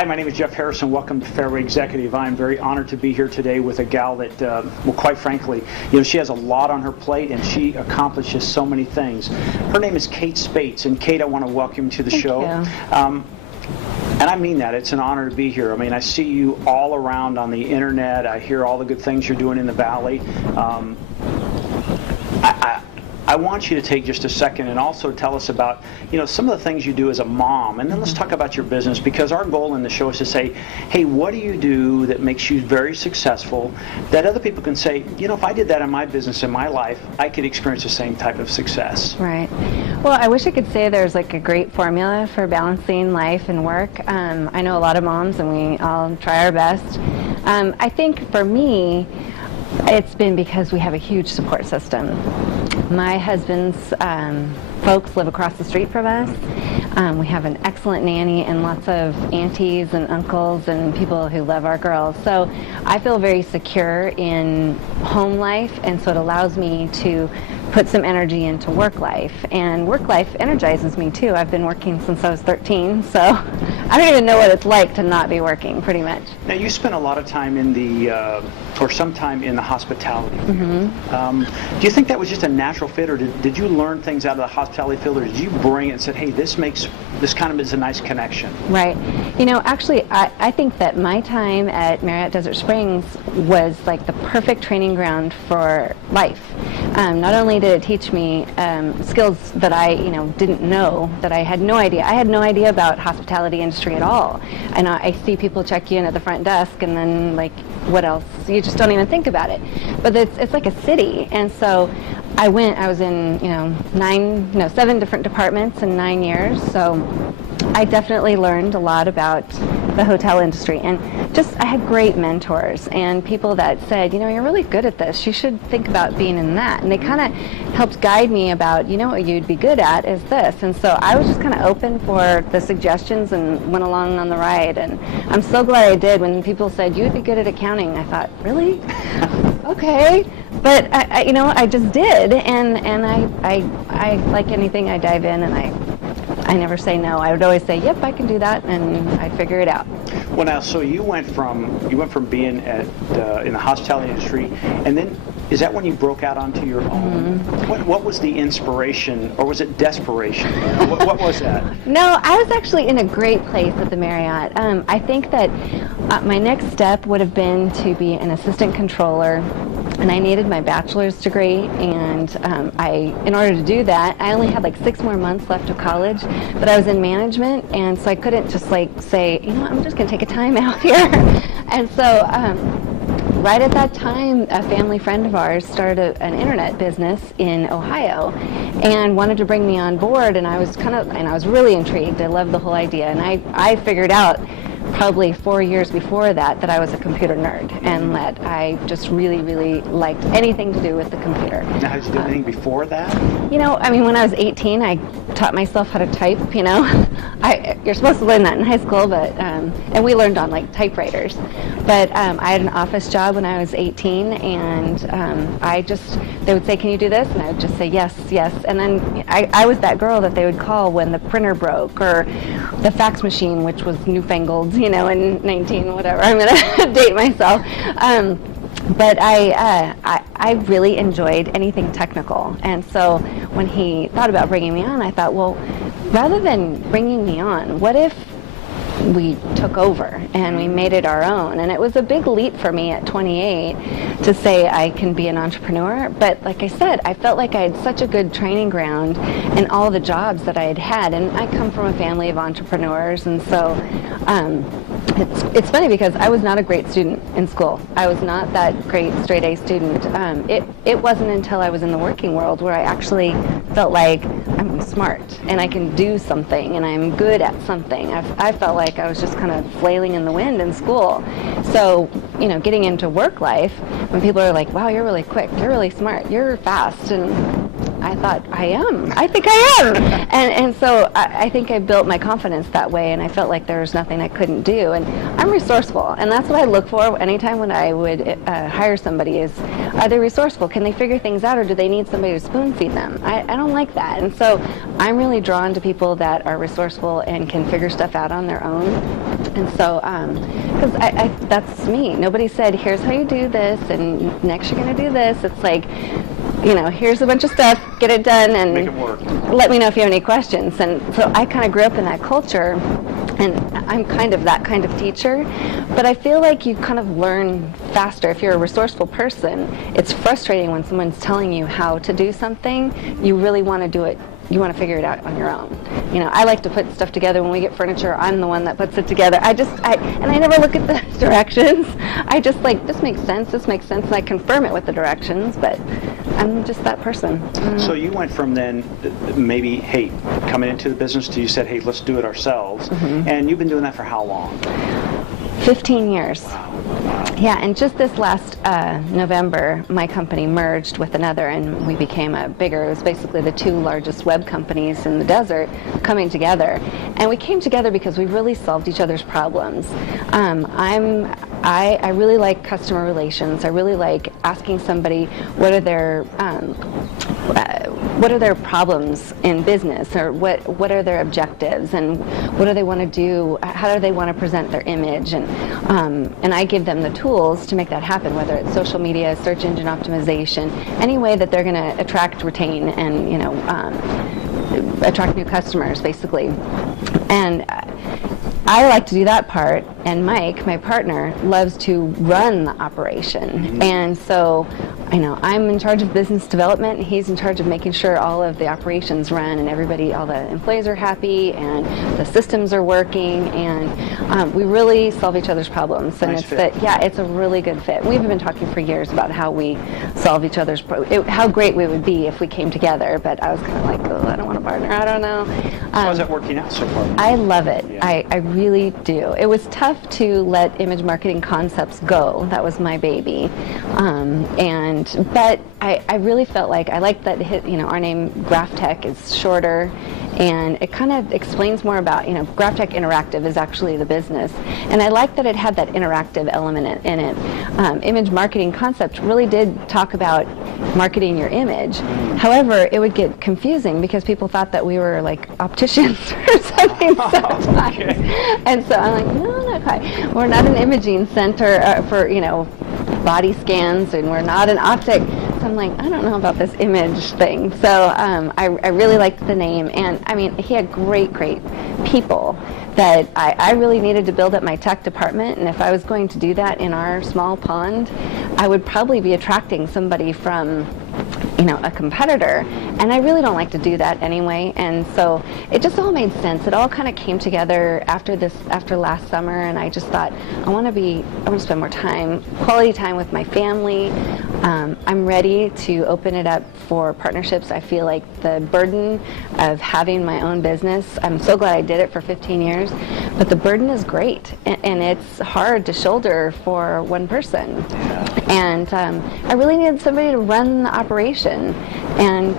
Hi, my name is Jeff Harrison. Welcome to Fairway Executive. I'm very honored to be here today with a gal that, well, quite frankly, she has a lot on her plate and she accomplishes so many things. Her name is Kate Spates, and Kate, I want to welcome you to the show. And I mean that. It's an honor to be here. I mean, I see you all around on the internet. I hear all the good things you're doing in the Valley. I want you to take just a second and also tell us about, some of the things you do as a mom, and then let's talk about your business, because our goal in the show is to say, hey, what do you do that makes you very successful, that other people can say, if I did that in my business, in my life, I could experience the same type of success. Right. Well, I wish I could say there's like a great formula for balancing life and work. I know a lot of moms, and we all try our best. I think for me, it's been because we have a huge support system. My husband's folks live across the street from us. We have an excellent nanny and lots of aunties and uncles and people who love our girls. So I feel very secure in home life, and so it allows me to put some energy into work life. And work life energizes me too. I've been working since I was 13, so I don't even know what it's like to not be working, pretty much. Now, you spent a lot of time in the, or some time in the hospitality field. Do you think that was just a natural fit, or did you learn things out of the hospitality field, or did you bring it and said, hey, this kind of is a nice connection? Right. Actually, I think that my time at Marriott Desert Springs was like the perfect training ground for life. Not only did it teach me skills that I, didn't know, that I had no idea. I had no idea about hospitality industry at all. And I see people check you in at the front desk, and then like, what else? You just don't even think about it. But it's like a city, and so I was in 7 different departments in 9 years. So I definitely learned a lot about the hotel industry, and I had great mentors and people that said, you're really good at this, you should think about being in that, and they kind of helped guide me about, what you'd be good at is this. And so I was just kind of open for the suggestions and went along on the ride, and I'm so glad I did. When people said you'd be good at accounting, I thought, really? Okay. But I just did, and I like anything, I dive in, and I never say no. I would always say, yep, I can do that, and I'd figure it out. Well, now, so you went from being in the hospitality industry, and then is that when you broke out onto your own? What was the inspiration, or was it desperation? What was that? No, I was actually in a great place at the Marriott. I think that my next step would have been to be an assistant controller, and I needed my bachelor's degree, and in order to do that, I only had like 6 more months left of college, but I was in management, and so I couldn't just like say, I'm just going to take a time out here. And so right at that time, a family friend of ours started an internet business in Ohio and wanted to bring me on board, and I was really intrigued. I loved the whole idea, and I figured out probably 4 years before that I was a computer nerd, and that I just really, really liked anything to do with the computer. Now, did you do anything before that? When I was 18, I taught myself how to type, You're supposed to learn that in high school, but, and we learned on like typewriters. But I had an office job when I was 18, and they would say, can you do this? And I would just say, yes, yes. And then I was that girl that they would call when the printer broke, or the fax machine, which was newfangled, in 19, whatever. I'm going to date myself. But I really enjoyed anything technical. And so when he thought about bringing me on, I thought, well, rather than bringing me on, what if we took over and we made it our own? And it was a big leap for me at 28 to say I can be an entrepreneur. But like I said, I felt like I had such a good training ground in all the jobs that I had had. And I come from a family of entrepreneurs, and so it's funny because I was not a great student in school. I was not that great straight A student. It wasn't until I was in the working world where I actually felt like I'm smart and I can do something and I'm good at something. I felt like I was just kind of flailing in the wind in school. So, getting into work life, when people are like, wow, you're really quick, you're really smart, you're fast, and I thought, I think I am. And so I think I built my confidence that way, and I felt like there was nothing I couldn't do. And I'm resourceful, and that's what I look for anytime when I would hire somebody is, are they resourceful? Can they figure things out, or do they need somebody to spoon feed them? I don't like that. And so I'm really drawn to people that are resourceful and can figure stuff out on their own. And so, because that's me. Nobody said, here's how you do this, and next you're going to do this. It's like, here's a bunch of stuff, get it done, and make it work. Let me know if you have any questions. And so I kind of grew up in that culture, and I'm kind of that kind of teacher. But I feel like you kind of learn faster. If you're a resourceful person, it's frustrating when someone's telling you how to do something. You really want to do it. You want to figure it out on your own. I like to put stuff together. When we get furniture, I'm the one that puts it together. And I never look at the directions. I just like, this makes sense, and I confirm it with the directions, but I'm just that person. So you went from then maybe, hey, coming into the business to you said, hey, let's do it ourselves. And you've been doing that for how long? 15 years. Wow. Yeah, and just this last November, my company merged with another, and we became it was basically the two largest web companies in the desert coming together. And we came together because we really solved each other's problems. I really like customer relations. I really like asking somebody what are their problems in business, or what are their objectives, and what do they want to do, how do they want to present their image, and I give them the tools to make that happen, whether it's social media, search engine optimization, any way that they're going to attract, retain, and attract new customers, basically. And I like to do that part, and Mike, my partner, loves to run the operation. And so, I'm in charge of business development, and he's in charge of making sure all of the operations run, and all the employees are happy, and the systems are working, and we really solve each other's problems. And it's a really good fit. We've been talking for years about how we solve each other's how great we would be if we came together, but I was kind of like, oh, I don't want a partner, I don't know. How's that working out so far? I love it. Yeah. I really do. It was tough to let Image Marketing Concepts go. That was my baby. But I really felt like I liked that our name Graph Tech is shorter, and it kind of explains more about, Graph Tech Interactive is actually the business, and I liked that it had that interactive element in it. Image Marketing Concept really did talk about marketing your image. However, it would get confusing because people thought that we were like opticians or something sometimes. Okay. And so I'm like, no, not quite. We're not an imaging center for, body scans, and we're not an optic. So I'm like, I don't know about this image thing. So I really liked the name, and he had great people that I really needed to build up my tech department, and if I was going to do that in our small pond, I would probably be attracting somebody from a competitor, and I really don't like to do that anyway. And so it just all made sense. It all kind of came together after last summer, and I just thought, I want to spend more time, quality time with my family. I'm ready to open it up for partnerships. I feel like the burden of having my own business, I'm so glad I did it for 15 years, but the burden is great, and it's hard to shoulder for one person. And I really needed somebody to run the operation, and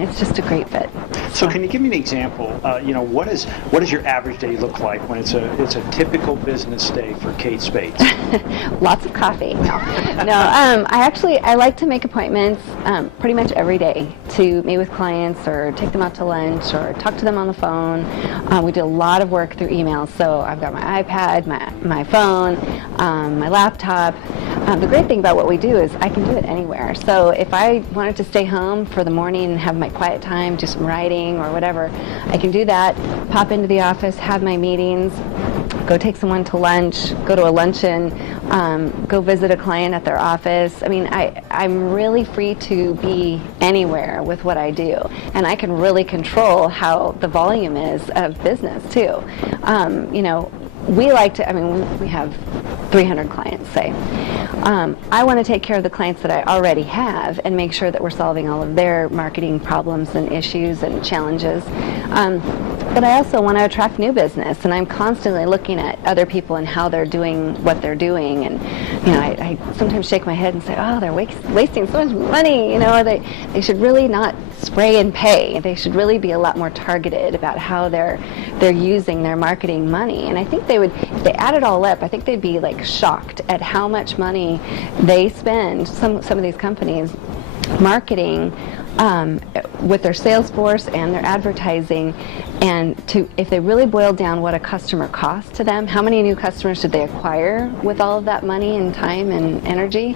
it's just a great fit. So can you give me an example? What does your average day look like when it's a typical business day for Kate Spates? Lots of coffee. No. I like to make appointments pretty much every day to meet with clients, or take them out to lunch, or talk to them on the phone. We do a lot of work through email, so I've got my iPad, my phone, my laptop. The great thing about what we do is I can do it anywhere. So if I wanted to stay home for the morning and have my quiet time, do some writing or whatever, I can do that, pop into the office, have my meetings, go take someone to lunch, go to a luncheon, go visit a client at their office. I'm really free to be anywhere with what I do, and I can really control how the volume is of business too. We like to, we have 300 clients, say. I want to take care of the clients that I already have and make sure that we're solving all of their marketing problems and issues and challenges. but I also want to attract new business, and I'm constantly looking at other people and how they're doing what they're doing. And I sometimes shake my head and say, oh, they're wasting so much money. They should really not spray and pay. They should really be a lot more targeted about how they're using their marketing money. And I think they would, if they add it all up, I think they'd be like shocked at how much money they spend, some of these companies, marketing with their sales force and their advertising, and if they really boiled down what a customer costs to them, how many new customers should they acquire with all of that money and time and energy?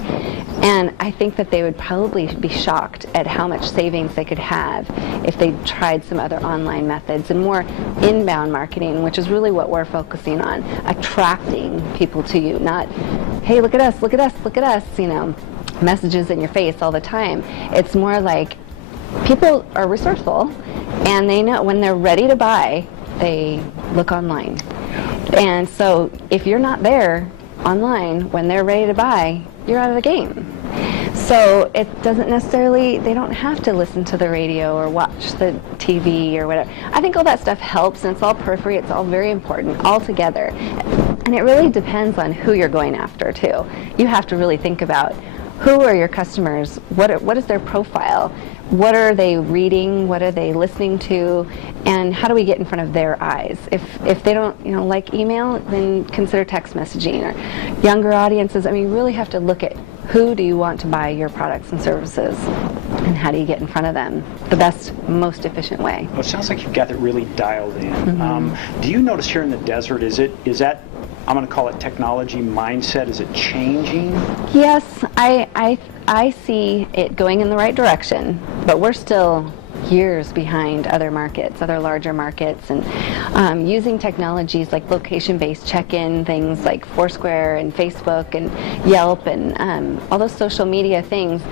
And I think that they would probably be shocked at how much savings they could have if they tried some other online methods and more inbound marketing, which is really what we're focusing on, attracting people to you, not, hey, look at us, look at us, look at us, messages in your face all the time. It's more like people are resourceful, and they know when they're ready to buy, they look online. And so if you're not there online when they're ready to buy, you're out of the game. So it doesn't necessarily, they don't have to listen to the radio or watch the TV or whatever. I think all that stuff helps, and it's all periphery, it's all very important all together. And it really depends on who you're going after too. You have to really think about, who are your customers? What is their profile? What are they reading? What are they listening to? And how do we get in front of their eyes? If they don't like email, then consider text messaging. Or younger audiences, you really have to look at who do you want to buy your products and services, and how do you get in front of them the best, most efficient way. Well, it sounds like you've got it really dialed in. Mm-hmm. Do you notice here in the desert, is that, I'm going to call it technology mindset, is it changing? Yes, I see it going in the right direction, but we're still years behind other markets, other larger markets, and using technologies like location-based check-in, things like Foursquare and Facebook and Yelp and all those social media things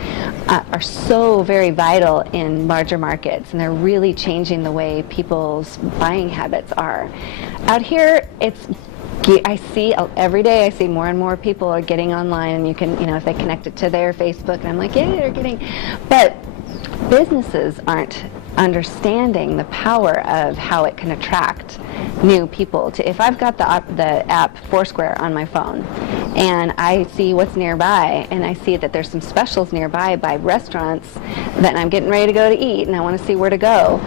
are so very vital in larger markets, and they're really changing the way people's buying habits are. Out here, I see every day, I see more and more people are getting online, and you can, if they connect it to their Facebook, and I'm like, yay, they're getting, but businesses aren't understanding the power of how it can attract new people. If I've got the app Foursquare on my phone, and I see what's nearby, and I see that there's some specials nearby by restaurants that I'm getting ready to go to eat, and I want to see where to go,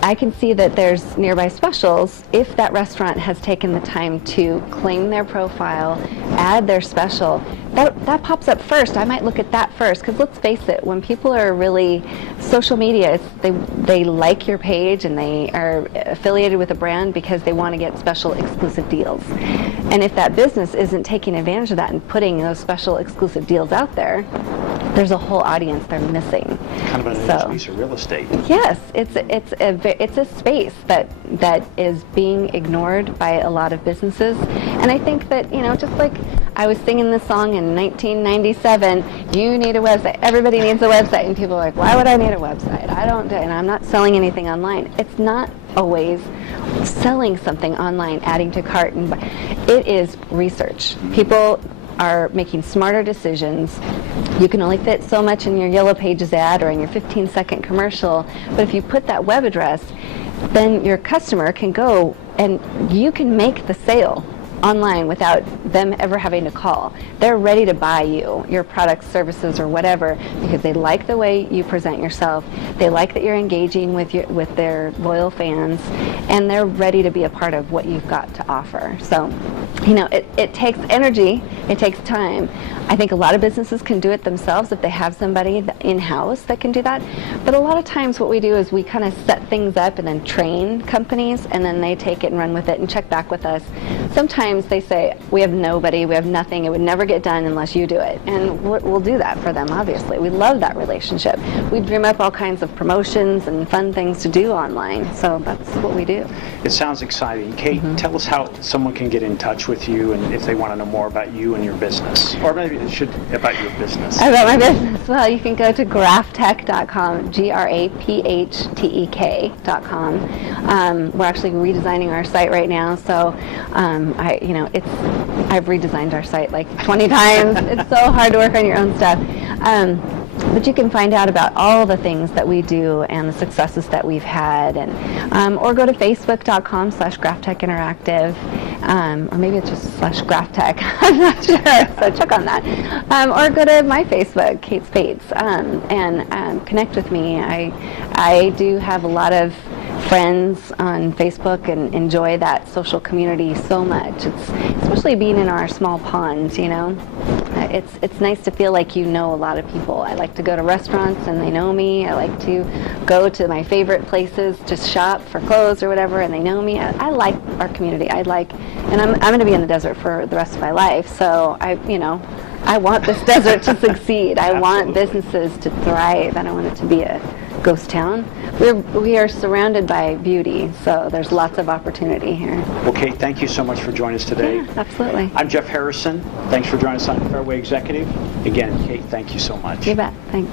I can see that there's nearby specials if that restaurant has taken the time to claim their profile, add their special. That pops up first. I might look at that first, because let's face it, when people are really social media, they like your page and they are affiliated with a brand because they want to get special exclusive deals. And if that business isn't taking advantage of that and putting those special exclusive deals out there, there's a whole audience they're missing. Kind of an piece of real estate. Yes, it's a space that is being ignored by a lot of businesses. And I think that, just like I was singing this song in 1997, you need a website, everybody needs a website, and people are like, why would I need a website? And I'm not selling anything online. It's not always selling something online, adding to cart, it is research. People are making smarter decisions. You can only fit so much in your Yellow Pages ad or in your 15-second commercial, but if you put that web address, then your customer can go and you can make the sale online without them ever having to call. They're ready to buy you, your products, services, or whatever, because they like the way you present yourself. They like that you're engaging with their loyal fans, and they're ready to be a part of what you've got to offer. So, it takes energy, it takes time. I think a lot of businesses can do it themselves if they have somebody in-house that can do that. But a lot of times what we do is we kind of set things up and then train companies, and then they take it and run with it and check back with us. Sometimes they say, we have nobody, we have nothing, it would never get done unless you do it. And we'll do that for them, obviously. We love that relationship. We dream up all kinds of promotions and fun things to do online. So that's what we do. It sounds exciting. Kate, tell us how someone can get in touch with you, and if they want to know more about you and your business. Or maybe it should about your business. About my business. Well, you can go to graphtech.com, graptek.com. We're actually redesigning our site right now, so I've redesigned our site like 20 times. It's so hard to work on your own stuff. But you can find out about all the things that we do and the successes that we've had, and or go to facebook.com/GraphTechInteractive, or maybe it's just /GraphTech. I'm not sure, so check on that. Or go to my Facebook, Kate Spates, and connect with me. I do have a lot of friends on Facebook and enjoy that social community so much. It's especially being in our small ponds, you know. It's nice to feel like you know a lot of people. I like to go to restaurants and they know me. I like to go to my favorite places to shop for clothes or whatever, and they know me. I like our community. And I'm going to be in the desert for the rest of my life, so I want this desert to succeed. I want businesses to thrive. I don't want it to be a ghost town. We are surrounded by beauty, so there's lots of opportunity here. Well, Kate, thank you so much for joining us today. Yeah, absolutely. I'm Jeff Harrison. Thanks for joining us on Fairway Executive. Again, Kate, thank you so much. You bet. Thanks.